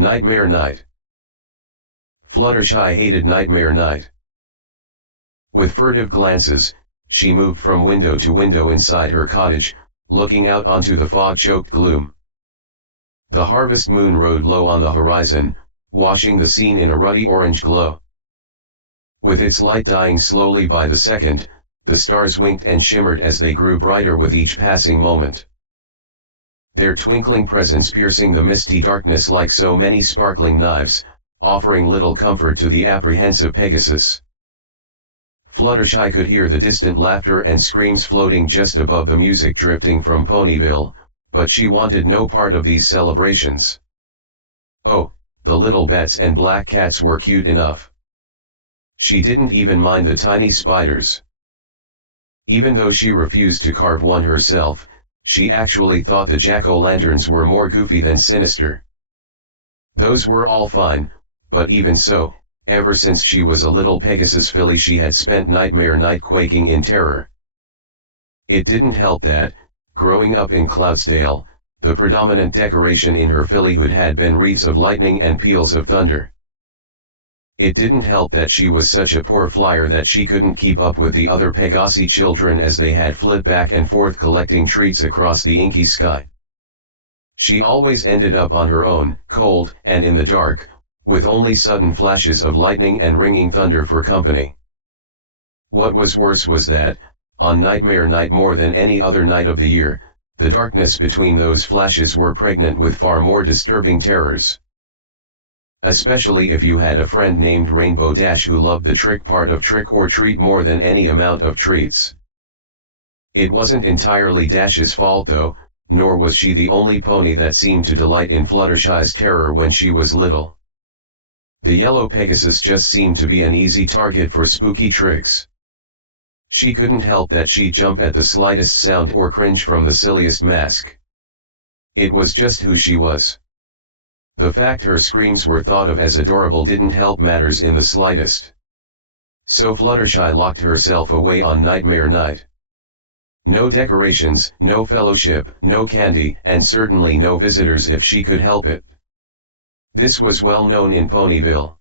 Nightmare Night. Fluttershy hated Nightmare Night. With furtive glances, she moved from window to window inside her cottage, looking out onto the fog-choked gloom. The harvest moon rode low on the horizon, washing the scene in a ruddy orange glow. With its light dying slowly by the second, the stars winked and shimmered as they grew brighter with each passing moment, their twinkling presence piercing the misty darkness like so many sparkling knives, offering little comfort to the apprehensive Pegasus. Fluttershy could hear the distant laughter and screams floating just above the music drifting from Ponyville, but she wanted no part of these celebrations. Oh, the little bats and black cats were cute enough. She didn't even mind the tiny spiders. Even though she refused to carve one herself, she actually thought the jack-o'-lanterns were more goofy than sinister. Those were all fine, but even so, ever since she was a little Pegasus filly she had spent Nightmare Night quaking in terror. It didn't help that, growing up in Cloudsdale, the predominant decoration in her fillyhood had been wreaths of lightning and peals of thunder. It didn't help that she was such a poor flyer that she couldn't keep up with the other Pegasi children as they had flit back and forth collecting treats across the inky sky. She always ended up on her own, cold and in the dark, with only sudden flashes of lightning and ringing thunder for company. What was worse was that, on Nightmare Night more than any other night of the year, the darkness between those flashes were pregnant with far more disturbing terrors. Especially if you had a friend named Rainbow Dash who loved the trick part of trick or treat more than any amount of treats. It wasn't entirely Dash's fault though, nor was she the only pony that seemed to delight in Fluttershy's terror when she was little. The yellow Pegasus just seemed to be an easy target for spooky tricks. She couldn't help that she'd jump at the slightest sound or cringe from the silliest mask. It was just who she was. The fact her screams were thought of as adorable didn't help matters in the slightest. So Fluttershy locked herself away on Nightmare Night. No decorations, no fellowship, no candy, and certainly no visitors if she could help it. This was well known in Ponyville.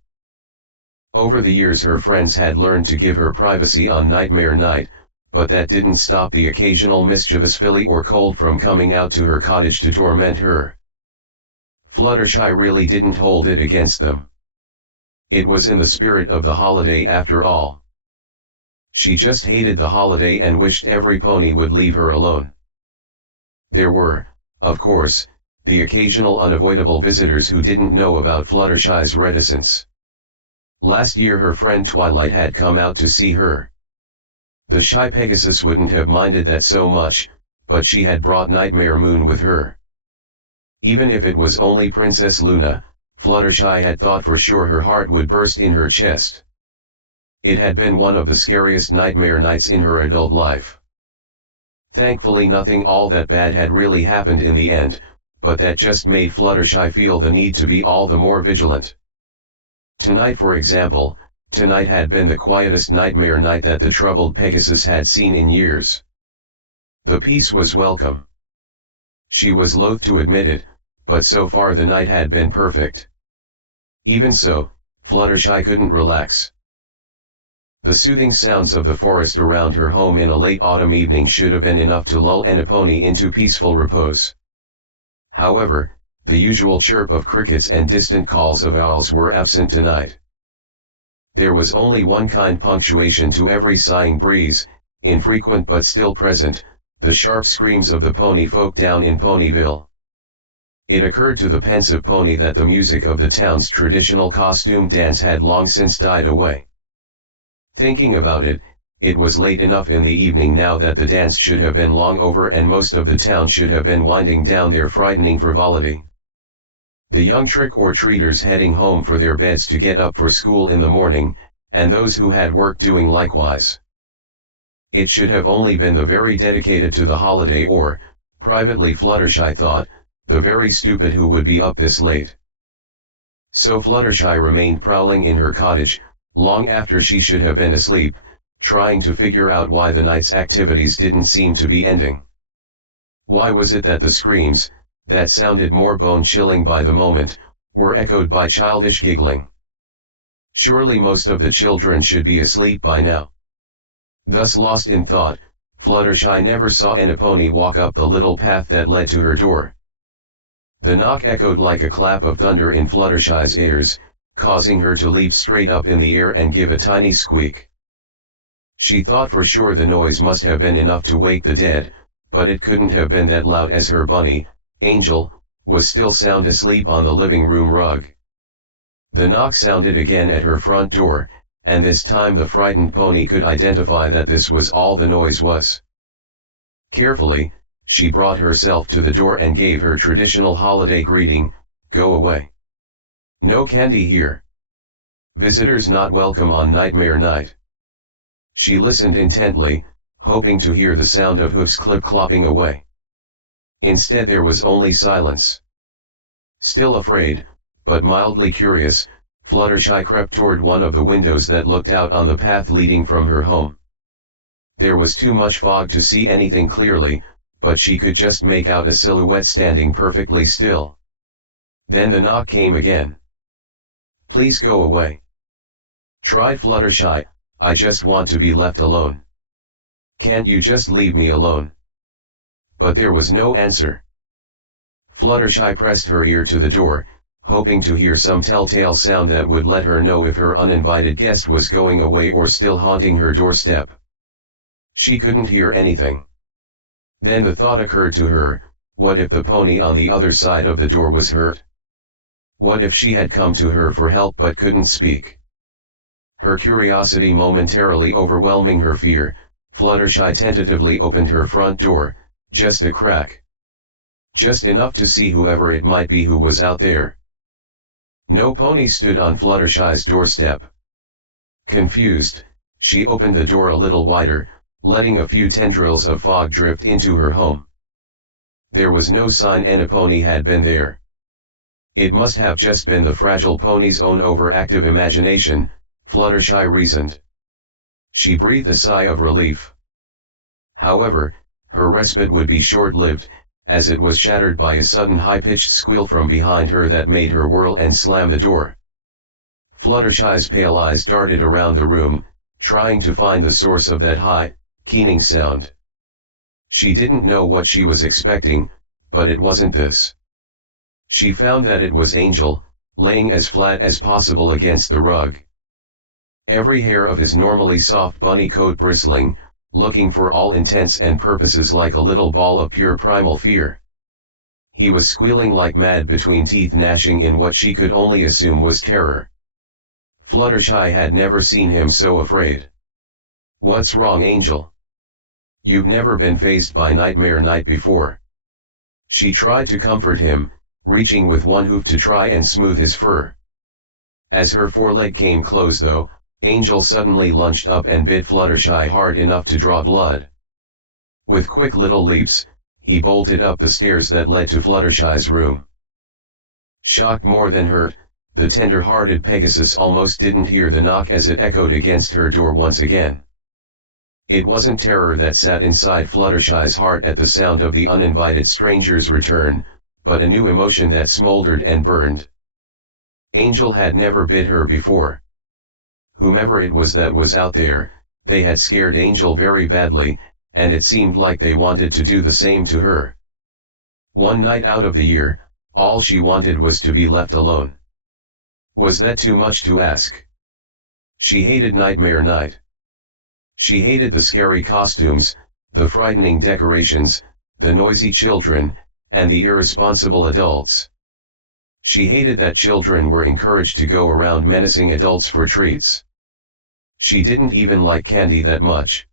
Over the years her friends had learned to give her privacy on Nightmare Night, but that didn't stop the occasional mischievous filly or colt from coming out to her cottage to torment her. Fluttershy really didn't hold it against them. It was in the spirit of the holiday after all. She just hated the holiday and wished every pony would leave her alone. There were, of course, the occasional unavoidable visitors who didn't know about Fluttershy's reticence. Last year her friend Twilight had come out to see her. The shy Pegasus wouldn't have minded that so much, but she had brought Nightmare Moon with her. Even if it was only Princess Luna, Fluttershy had thought for sure her heart would burst in her chest. It had been one of the scariest nightmare nights in her adult life. Thankfully nothing all that bad had really happened in the end, but that just made Fluttershy feel the need to be all the more vigilant. Tonight for example, tonight had been the quietest nightmare night that the troubled Pegasus had seen in years. The peace was welcome. She was loath to admit it, but so far the night had been perfect. Even so, Fluttershy couldn't relax. The soothing sounds of the forest around her home in a late autumn evening should have been enough to lull any pony into peaceful repose. However, the usual chirp of crickets and distant calls of owls were absent tonight. There was only one kind punctuation to every sighing breeze, infrequent but still present, the sharp screams of the pony folk down in Ponyville. It occurred to the pensive pony that the music of the town's traditional costume dance had long since died away. Thinking about it, it was late enough in the evening now that the dance should have been long over and most of the town should have been winding down their frightening frivolity. The young trick-or-treaters heading home for their beds to get up for school in the morning, and those who had work doing likewise. It should have only been the very dedicated to the holiday or, privately Fluttershy thought, the very stupid who would be up this late. So Fluttershy remained prowling in her cottage, long after she should have been asleep, trying to figure out why the night's activities didn't seem to be ending. Why was it that the screams, that sounded more bone-chilling by the moment, were echoed by childish giggling. Surely most of the children should be asleep by now. Thus lost in thought, Fluttershy never saw Ennapony walk up the little path that led to her door. The knock echoed like a clap of thunder in Fluttershy's ears, causing her to leap straight up in the air and give a tiny squeak. She thought for sure the noise must have been enough to wake the dead, but it couldn't have been that loud, as her bunny, Angel, was still sound asleep on the living room rug. The knock sounded again at her front door, and this time the frightened pony could identify that this was all the noise was. Carefully, she brought herself to the door and gave her traditional holiday greeting, "Go away. No candy here. Visitors not welcome on Nightmare Night." She listened intently, hoping to hear the sound of hooves clip-clopping away. Instead there was only silence. Still afraid, but mildly curious, Fluttershy crept toward one of the windows that looked out on the path leading from her home. There was too much fog to see anything clearly, but she could just make out a silhouette standing perfectly still. Then the knock came again. "Please go away," tried Fluttershy. "I just want to be left alone. Can't you just leave me alone?" But there was no answer. Fluttershy pressed her ear to the door, hoping to hear some telltale sound that would let her know if her uninvited guest was going away or still haunting her doorstep. She couldn't hear anything. Then the thought occurred to her, what if the pony on the other side of the door was hurt? What if she had come to her for help but couldn't speak? Her curiosity momentarily overwhelming her fear, Fluttershy tentatively opened her front door, just a crack. Just enough to see whoever it might be who was out there. No pony stood on Fluttershy's doorstep. Confused, she opened the door a little wider, letting a few tendrils of fog drift into her home. There was no sign Ennapony had been there. It must have just been the fragile pony's own overactive imagination, Fluttershy reasoned. She breathed a sigh of relief. However, her respite would be short-lived, as it was shattered by a sudden high-pitched squeal from behind her that made her whirl and slam the door. Fluttershy's pale eyes darted around the room, trying to find the source of that high, keening sound. She didn't know what she was expecting, but it wasn't this. She found that it was Angel, laying as flat as possible against the rug. Every hair of his normally soft bunny coat bristling, looking for all intents and purposes like a little ball of pure primal fear. He was squealing like mad between teeth, gnashing in what she could only assume was terror. Fluttershy had never seen him so afraid. "What's wrong, Angel? You've never been faced by Nightmare Night before." She tried to comfort him, reaching with one hoof to try and smooth his fur. As her foreleg came close though, Angel suddenly lunged up and bit Fluttershy hard enough to draw blood. With quick little leaps, he bolted up the stairs that led to Fluttershy's room. Shocked more than hurt, the tender-hearted Pegasus almost didn't hear the knock as it echoed against her door once again. It wasn't terror that sat inside Fluttershy's heart at the sound of the uninvited stranger's return, but a new emotion that smoldered and burned. Angel had never bit her before. Whomever it was that was out there, they had scared Angel very badly, and it seemed like they wanted to do the same to her. One night out of the year, all she wanted was to be left alone. Was that too much to ask? She hated Nightmare Night. She hated the scary costumes, the frightening decorations, the noisy children, and the irresponsible adults. She hated that children were encouraged to go around menacing adults for treats. She didn't even like candy that much.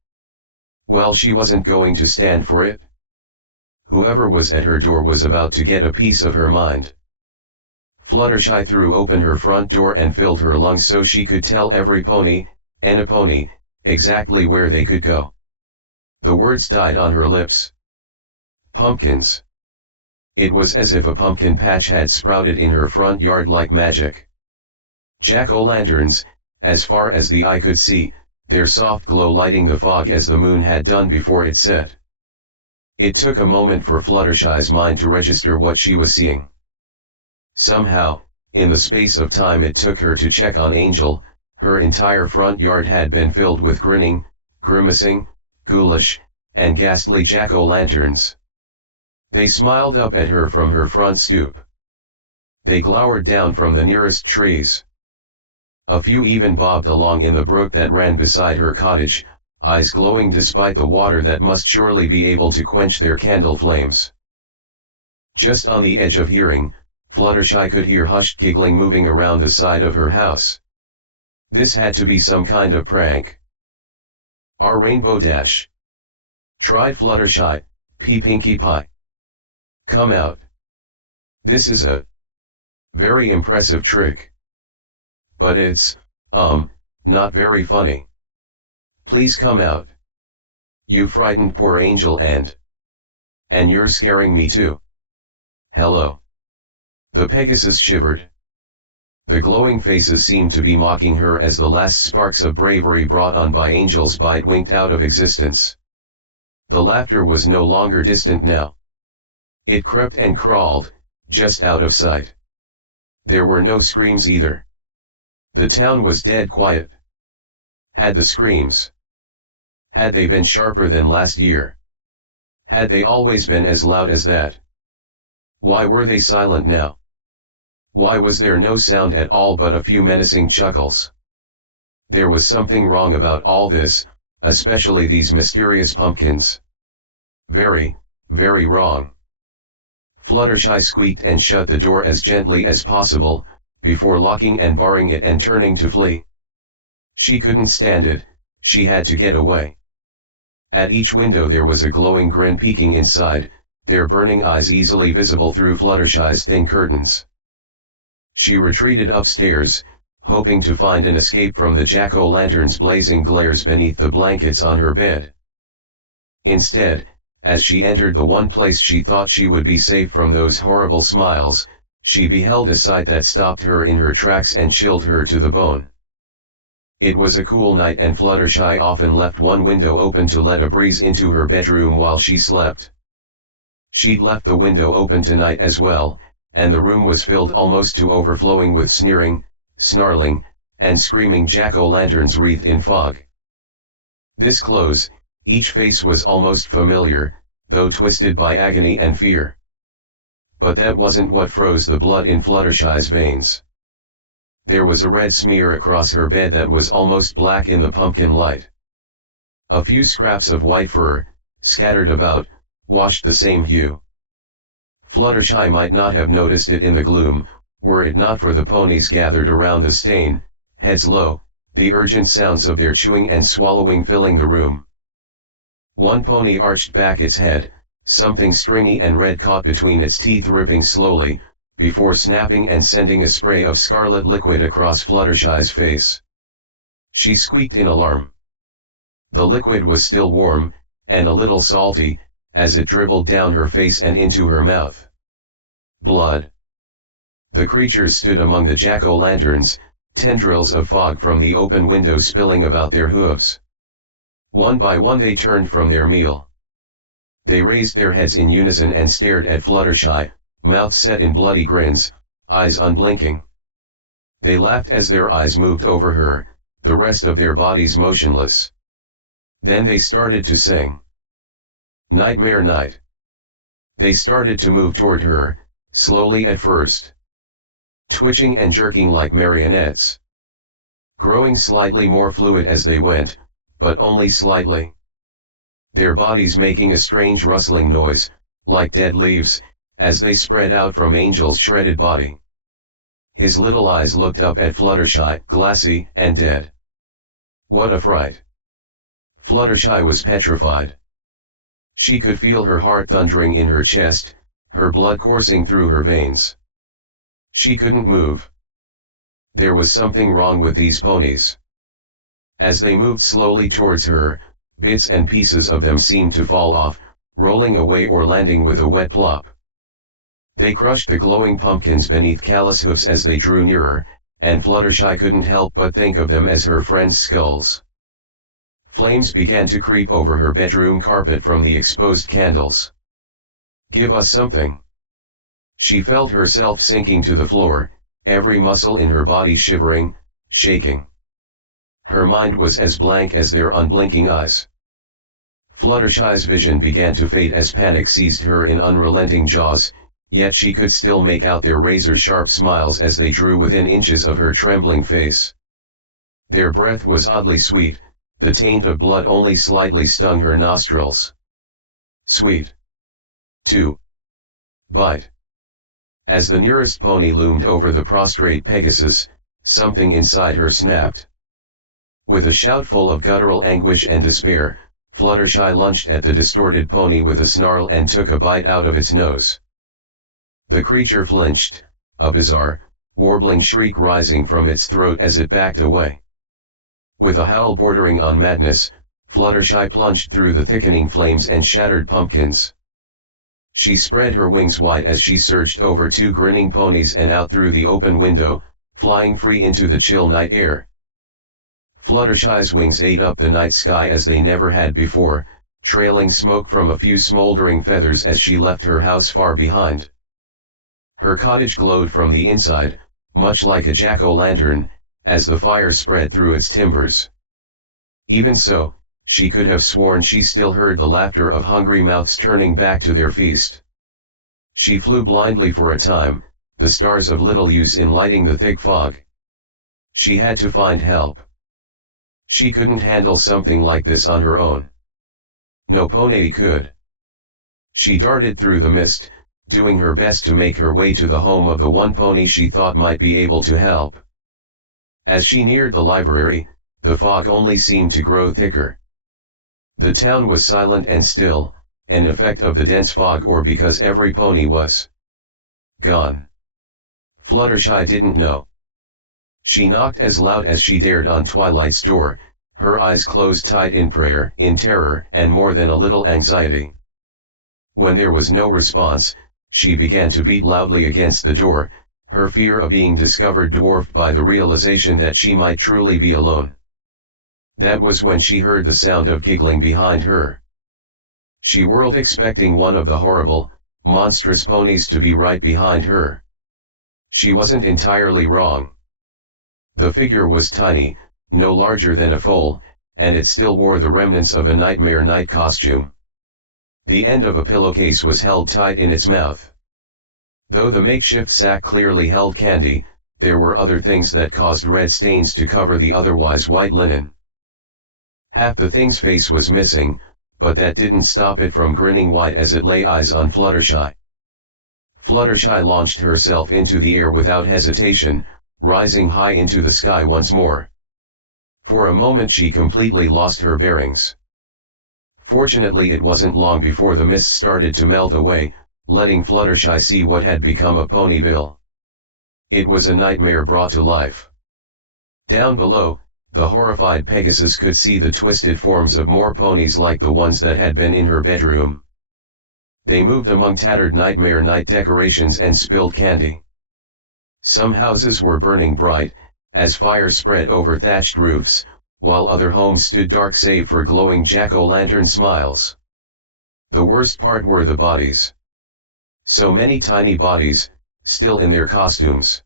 Well, she wasn't going to stand for it. Whoever was at her door was about to get a piece of her mind. Fluttershy threw open her front door and filled her lungs so she could tell every pony, Ennapony, exactly where they could go. The words died on her lips. Pumpkins. It was as if a pumpkin patch had sprouted in her front yard like magic. Jack-o'-lanterns, as far as the eye could see, their soft glow lighting the fog as the moon had done before it set. It took a moment for Fluttershy's mind to register what she was seeing. Somehow, In the space of time it took her to check on Angel, her entire front yard had been filled with grinning, grimacing, ghoulish, and ghastly jack-o'-lanterns. They smiled up at her from her front stoop. They glowered down from the nearest trees. A few even bobbed along in the brook that ran beside her cottage, eyes glowing despite the water that must surely be able to quench their candle flames. Just on the edge of hearing, Fluttershy could hear hushed giggling moving around the side of her house. This had to be some kind of prank. Our Rainbow Dash! Tried Fluttershy, Pinkie Pie. Come out. This is a very impressive trick. But it's, not very funny. Please come out. You frightened poor Angel and you're scaring me too. Hello. The Pegasus shivered. The glowing faces seemed to be mocking her as the last sparks of bravery brought on by Angel's bite winked out of existence. The laughter was no longer distant now. It crept and crawled, just out of sight. There were no screams either. The town was dead quiet. Had the screams? Had they been sharper than last year? Had they always been as loud as that? Why were they silent now? Why was there no sound at all but a few menacing chuckles? There was something wrong about all this, especially these mysterious pumpkins. Very, very wrong. Fluttershy squeaked and shut the door as gently as possible, before locking and barring it and turning to flee. She couldn't stand it, she had to get away. At each window there was a glowing grin peeking inside, their burning eyes easily visible through Fluttershy's thin curtains. She retreated upstairs, hoping to find an escape from the jack-o'-lantern's blazing glares beneath the blankets on her bed. Instead, as she entered the one place she thought she would be safe from those horrible smiles, she beheld a sight that stopped her in her tracks and chilled her to the bone. It was a cool night and Fluttershy often left one window open to let a breeze into her bedroom while she slept. She'd left the window open tonight as well, and the room was filled almost to overflowing with sneering, snarling, and screaming jack-o'-lanterns wreathed in fog. This close, each face was almost familiar, though twisted by agony and fear. But that wasn't what froze the blood in Fluttershy's veins. There was a red smear across her bed that was almost black in the pumpkin light. A few scraps of white fur, scattered about, washed the same hue. Fluttershy might not have noticed it in the gloom, were it not for the ponies gathered around the stain, heads low, the urgent sounds of their chewing and swallowing filling the room. One pony arched back its head, something stringy and red caught between its teeth ripping slowly, before snapping and sending a spray of scarlet liquid across Fluttershy's face. She squeaked in alarm. The liquid was still warm, and a little salty, as it dribbled down her face and into her mouth. Blood. The creatures stood among the jack-o'-lanterns, tendrils of fog from the open window spilling about their hooves. One by one they turned from their meal. They raised their heads in unison and stared at Fluttershy, mouth set in bloody grins, eyes unblinking. They laughed as their eyes moved over her, the rest of their bodies motionless. Then they started to sing. Nightmare Night. They started to move toward her, slowly at first. Twitching and jerking like marionettes. Growing slightly more fluid as they went, but only slightly. Their bodies making a strange rustling noise, like dead leaves, as they spread out from Angel's shredded body. His little eyes looked up at Fluttershy, glassy and dead. What a fright! Fluttershy was petrified. She could feel her heart thundering in her chest, her blood coursing through her veins. She couldn't move. There was something wrong with these ponies. As they moved slowly towards her, bits and pieces of them seemed to fall off, rolling away or landing with a wet plop. They crushed the glowing pumpkins beneath callous hoofs as they drew nearer, and Fluttershy couldn't help but think of them as her friends' skulls. Flames began to creep over her bedroom carpet from the exposed candles. Give us something. She felt herself sinking to the floor, every muscle in her body shivering, shaking. Her mind was as blank as their unblinking eyes. Fluttershy's vision began to fade as panic seized her in unrelenting jaws, yet she could still make out their razor-sharp smiles as they drew within inches of her trembling face. Their breath was oddly sweet, the taint of blood only slightly stung her nostrils. Sweet. 2. Bite. As the nearest pony loomed over the prostrate Pegasus, something inside her snapped. With a shout full of guttural anguish and despair, Fluttershy lunged at the distorted pony with a snarl and took a bite out of its nose. The creature flinched, a bizarre, warbling shriek rising from its throat as it backed away. With a howl bordering on madness, Fluttershy plunged through the thickening flames and shattered pumpkins. She spread her wings wide as she surged over two grinning ponies and out through the open window, flying free into the chill night air. Fluttershy's wings ate up the night sky as they never had before, trailing smoke from a few smoldering feathers as she left her house far behind. Her cottage glowed from the inside, much like a jack-o'-lantern, as the fire spread through its timbers. Even so, she could have sworn she still heard the laughter of hungry mouths turning back to their feast. She flew blindly for a time, the stars of little use in lighting the thick fog. She had to find help. She couldn't handle something like this on her own. No pony could. She darted through the mist, doing her best to make her way to the home of the one pony she thought might be able to help. As she neared the library, the fog only seemed to grow thicker. The town was silent and still, an effect of the dense fog or because every pony was gone. Fluttershy didn't know. She knocked as loud as she dared on Twilight's door, her eyes closed tight in prayer, in terror, and more than a little anxiety. When there was no response, she began to beat loudly against the door, her fear of being discovered dwarfed by the realization that she might truly be alone. That was when she heard the sound of giggling behind her. She whirled expecting one of the horrible, monstrous ponies to be right behind her. She wasn't entirely wrong. The figure was tiny, no larger than a foal, and it still wore the remnants of a nightmare night costume. The end of a pillowcase was held tight in its mouth. Though the makeshift sack clearly held candy, there were other things that caused red stains to cover the otherwise white linen. Half the thing's face was missing, but that didn't stop it from grinning wide as it lay eyes on Fluttershy. Fluttershy launched herself into the air without hesitation, rising high into the sky once more. For a moment she completely lost her bearings. Fortunately it wasn't long before the mist started to melt away, letting Fluttershy see what had become of Ponyville. It was a nightmare brought to life. Down below, the horrified Pegasus could see the twisted forms of more ponies like the ones that had been in her bedroom. They moved among tattered nightmare night decorations and spilled candy. Some houses were burning bright, as fire spread over thatched roofs, while other homes stood dark save for glowing jack-o'-lantern smiles. The worst part were the bodies. So many tiny bodies, still in their costumes.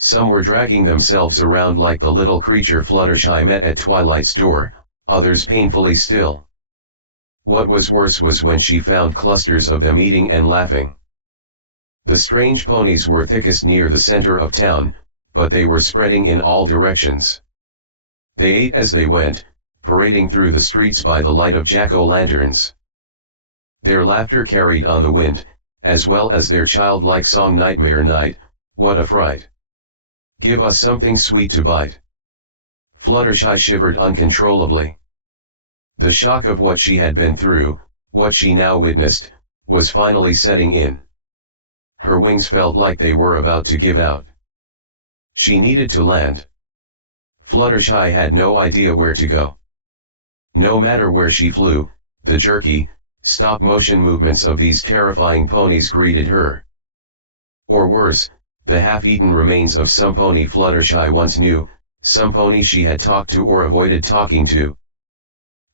Some were dragging themselves around like the little creature Fluttershy met at Twilight's door, others painfully still. What was worse was when she found clusters of them eating and laughing. The strange ponies were thickest near the center of town, but they were spreading in all directions. They ate as they went, parading through the streets by the light of jack-o'-lanterns. Their laughter carried on the wind, as well as their childlike song Nightmare Night, what a fright. Give us something sweet to bite. Fluttershy shivered uncontrollably. The shock of what she had been through, what she now witnessed, was finally setting in. Her wings felt like they were about to give out. She needed to land. Fluttershy had no idea where to go. No matter where she flew, the jerky, stop-motion movements of these terrifying ponies greeted her. Or worse, the half-eaten remains of some pony Fluttershy once knew, some pony she had talked to or avoided talking to.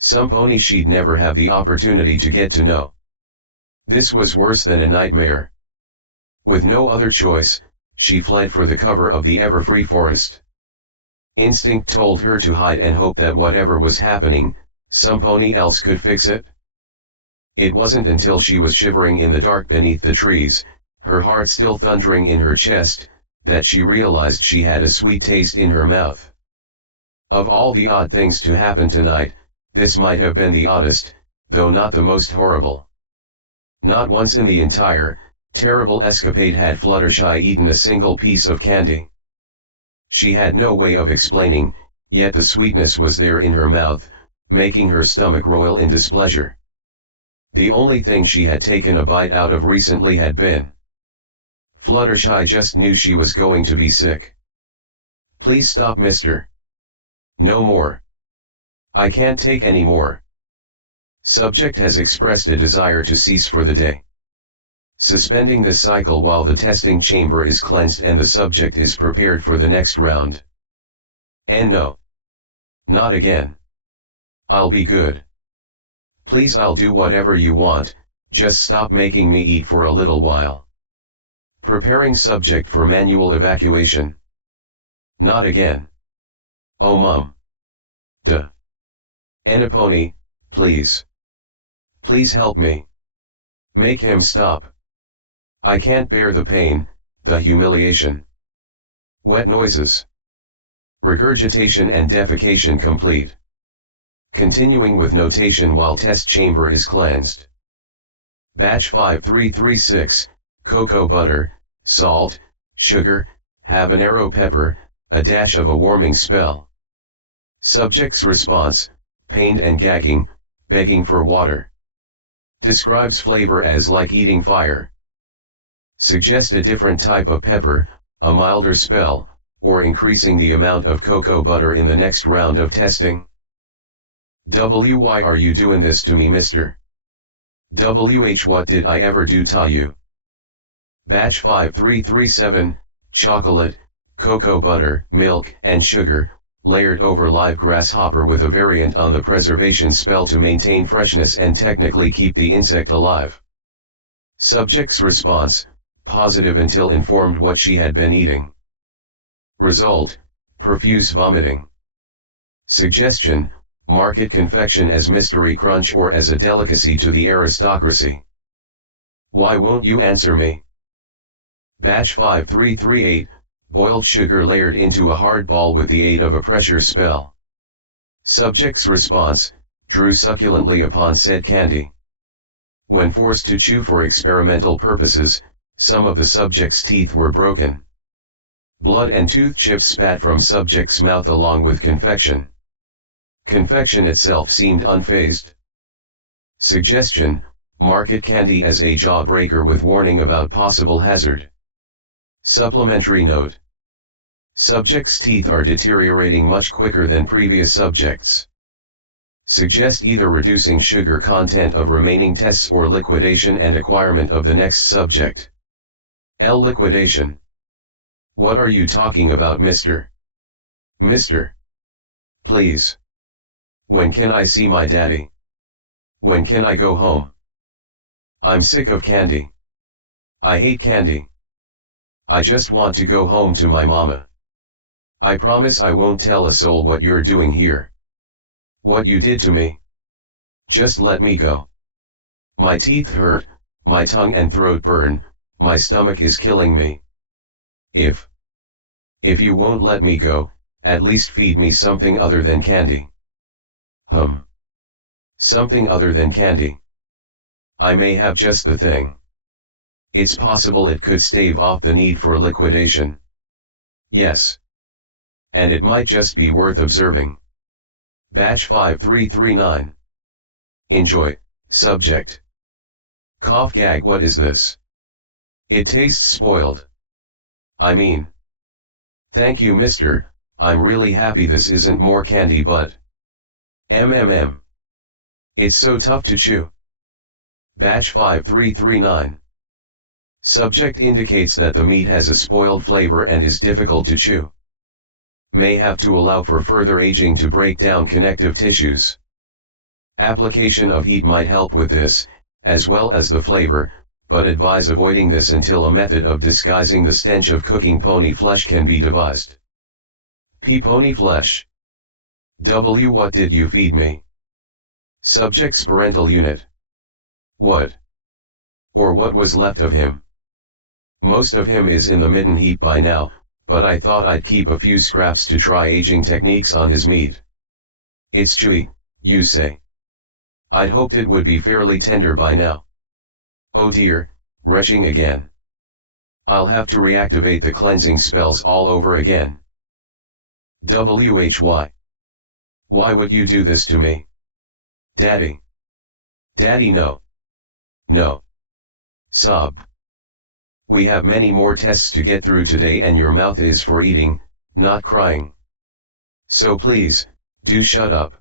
Some pony she'd never have the opportunity to get to know. This was worse than a nightmare. With no other choice, she fled for the cover of the ever-free forest. Instinct told her to hide and hope that whatever was happening, somebody else could fix it. It wasn't until she was shivering in the dark beneath the trees, her heart still thundering in her chest, that she realized she had a sweet taste in her mouth. Of all the odd things to happen tonight, this might have been the oddest, though not the most horrible. Not once in the entire, terrible escapade had Fluttershy eaten a single piece of candy. She had no way of explaining, yet the sweetness was there in her mouth, making her stomach roil in displeasure. The only thing she had taken a bite out of recently had been. Fluttershy just knew she was going to be sick. "Please stop, mister. No more. I can't take any more. Subject has expressed a desire to cease for the day. Suspending this cycle while the testing chamber is cleansed and the subject is prepared for the next round. And no. Not again. I'll be good. Please, I'll do whatever you want, just stop making me eat for a little while. Preparing subject for manual evacuation. Not again. Oh mum. Duh. Anapony, please. Please help me. Make him stop. I can't bear the pain, the humiliation. Wet noises. Regurgitation and defecation complete. Continuing with notation while test chamber is cleansed. Batch 5336, cocoa butter, salt, sugar, habanero pepper, a dash of a warming spell. Subject's response, pained and gagging, begging for water. Describes flavor as like eating fire. Suggest a different type of pepper, a milder spell, or increasing the amount of cocoa butter in the next round of testing. Why are you doing this to me, mister? What did I ever do to you? Batch 5337, chocolate, cocoa butter, milk, and sugar, layered over live grasshopper with a variant on the preservation spell to maintain freshness and technically keep the insect alive. Subject's response, positive until informed what she had been eating. Result, profuse vomiting. Suggestion, market confection as mystery crunch or as a delicacy to the aristocracy. Why won't you answer me? Batch 5338, boiled sugar layered into a hard ball with the aid of a pressure spell. Subject's response, drew succulently upon said candy. When forced to chew for experimental purposes, some of the subject's teeth were broken. Blood and tooth chips spat from subject's mouth along with confection. Confection itself seemed unfazed. Suggestion, market candy as a jawbreaker with warning about possible hazard. Supplementary note. Subject's teeth are deteriorating much quicker than previous subjects. Suggest either reducing sugar content of remaining tests or liquidation and acquirement of the next subject. Liquidation. What are you talking about, mister? Mister. Please. When can I see my daddy? When can I go home? I'm sick of candy. I hate candy. I just want to go home to my mama. I promise I won't tell a soul what you're doing here. What you did to me. Just let me go. My teeth hurt, my tongue and throat burn, my stomach is killing me. If you won't let me go, at least feed me something other than candy. Something other than candy. I may have just the thing. It's possible it could stave off the need for liquidation. Yes. And it might just be worth observing. Batch 5339. Enjoy, subject. Cough gag. What is this? It tastes spoiled. I mean. Thank you, mister, I'm really happy this isn't more candy but. It's so tough to chew. Batch 5339. Subject indicates that the meat has a spoiled flavor and is difficult to chew. May have to allow for further aging to break down connective tissues. Application of heat might help with this, as well as the flavor, but advise avoiding this until a method of disguising the stench of cooking pony flesh can be devised. P. Pony flesh. W. What did you feed me? Subject's parental unit. What? Or what was left of him? Most of him is in the midden heap by now, but I thought I'd keep a few scraps to try aging techniques on his meat. It's chewy, you say. I'd hoped it would be fairly tender by now. Oh dear, retching again. I'll have to reactivate the cleansing spells all over again. WHY. Why would you do this to me? Daddy. Daddy, no. No. Sob. We have many more tests to get through today and your mouth is for eating, not crying. So please, do shut up.